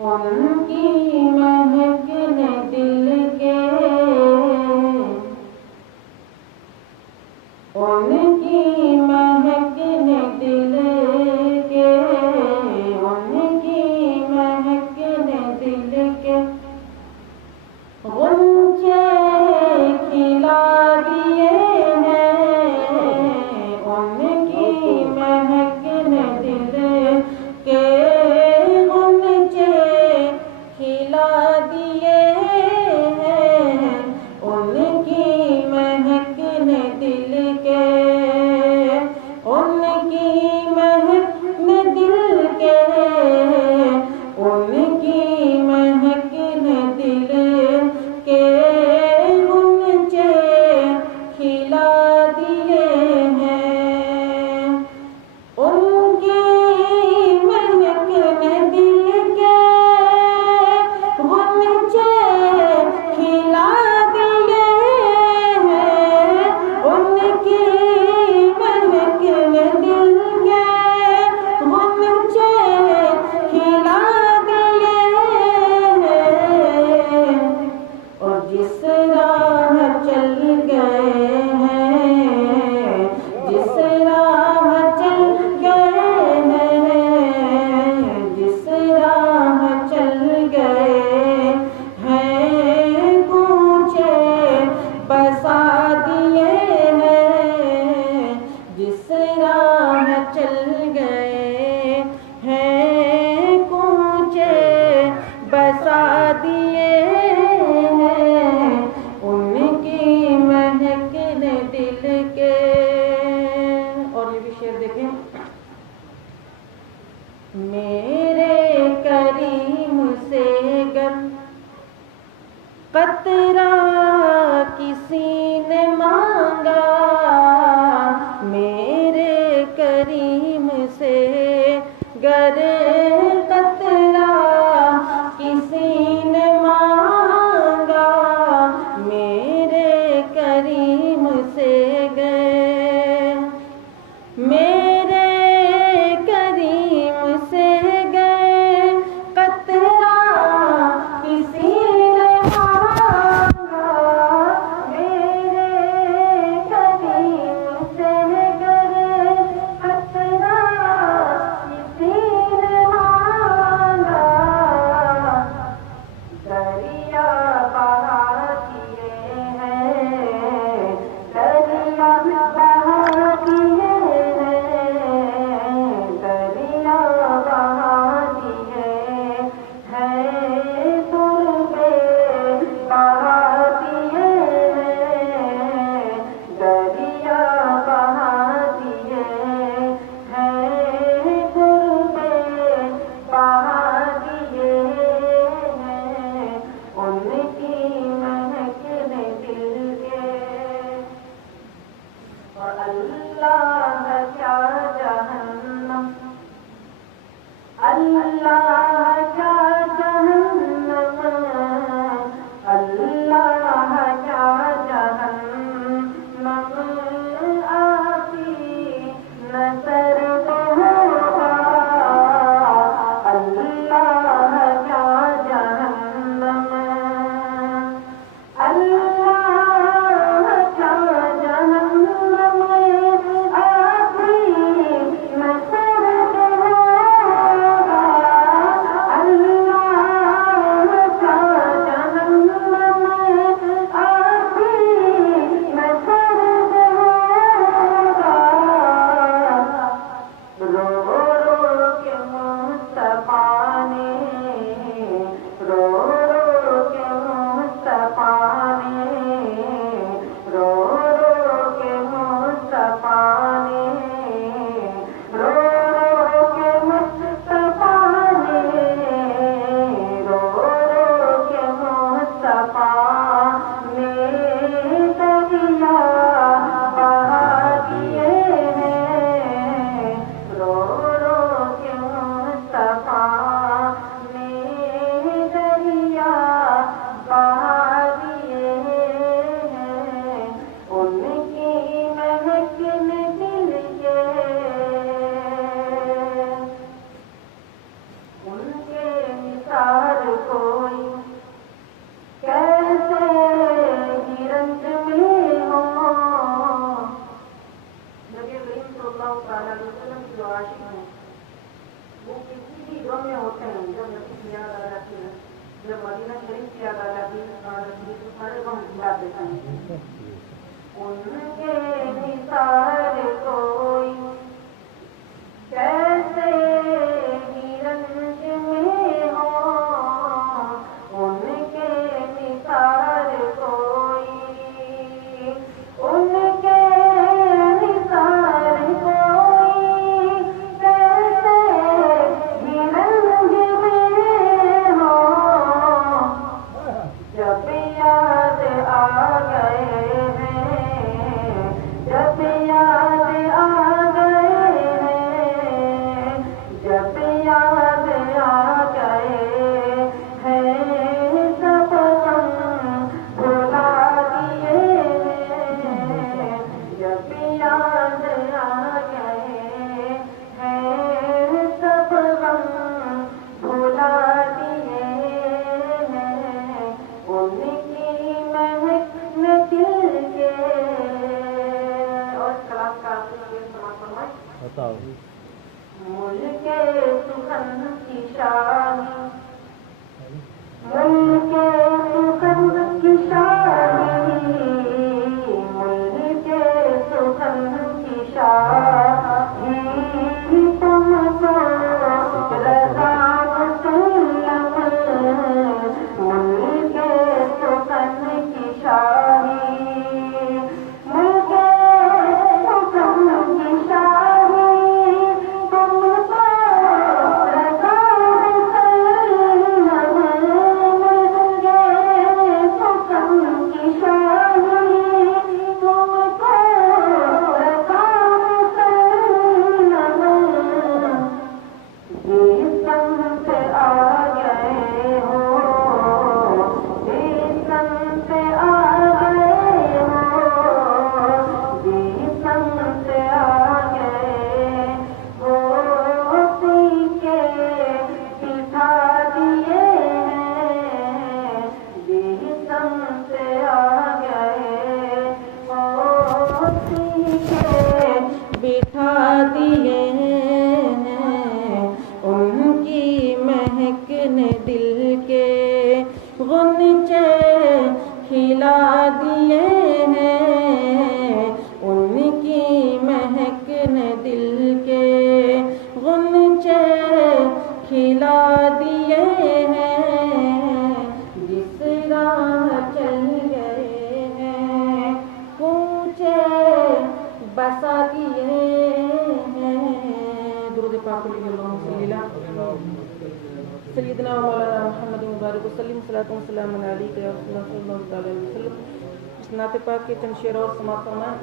उनकी महक ने दिल के, उनकी महक ने दिल के, उनकी महक ने दिल के गुंचे खिला दिए हैं। उनकी महक ने दिल के गुंचे खिला दिए हैं। उनकी महक ने दिल के, उनकी महक ने दिल के, उनकी महक ने दिल के गुंचे खिला दिए हैं। उनकी महक ने दिल के गुंचे खिला दिए हैं। उनकी महक ने दिल के गुंचे खिला दिए हैं। और जिस राह चल गए हैं, जिस राह चल गए हैं, जिस राह चल गए हैं, पूछे बसा दिए हैं। जिस राह चल गए हैं, पूछे बसा दिए हैं। उनकी महक ने दिल के। और ये भी शेर देखें। मेरे करीम से गर कतरा किसी ने मांगा, मेरे करीम से गर कतरा किसी ने मांगा, मेरे करीम से गए, मेरे करीम से गए कतरा किसी ने मांगा, मेरे करीम से गए कतरा किसी ने मांगा। दरिया बहा दिए हैं, दरिया बहा दिए हैं, दरिया बहा दिए हैं, तुरबे बहा दिए हैं, दरिया बहा दिए हैं, तुरबे बहा दिए हैं। उनकी महक ने दिल के। और अल्लाह क्या जहन्नम, अल्लाह क्या जहन्नम, अल्लाह क्या जहन्नम आती नजर होगा। अल्लाह क्या जहन्नम, अल्लाह क्या जहन्नम आती नजर होगा। अल्लाह मौसम में होते हैं, जब नबी की याद आ जाती है, जब मदीना शरीफ की याद आ जाती है, तो सारे गम भुला देते हैं। उनके निसार कोई कैसे ही रंज में हो, उनके निसार कोई, उनके निसार कोई कैसे ही रंज में हो। जब याद आ गए हैं, जब याद आ गए हैं, जब याद आ गए हैं, सब गम भुला दिए हैं। जब याद आ गए हैं, सब गम भुला दिए हैं। उनकी महक ने दिल के, और कलाम का समाप्त फरमाएं। बताओ। मुल्के सुगंध की शाही, मुल्के सुगंध की शाही, मुल्के सुगंध की शाही, तुमको रज़ा मुसल्लम, मुल्के सुगंध की शाही, मुल्के सुगंध की शाही, तुमको रज़ा मुसल्लम, मुल्के सुगंध की शाही, तुमको रज़ा मुसल्लम। जिस संत आ गए हो, जिस संत आ गए हो, जिस संत आ गए हो, उसी के बिठा दिए हैं। जिस संत आ गए हो, उसी के बिठा दिए हैं। उनकी महक ने दिल के गुंचे खिला दिए हैं। उनकी महक ने दिल के गुंचे खिला दिए हैं। जिस राह चल गए हैं, ऊंचे बसा दिए हैं। दुरूद पाक लिखे सैयदना मौलाना मोहम्मद मुबारक वसल्लम सल्लल्लाहु अलैहि वसल्लम। इस नाते पाक के चंद शेर और समाप्त फरमाएं।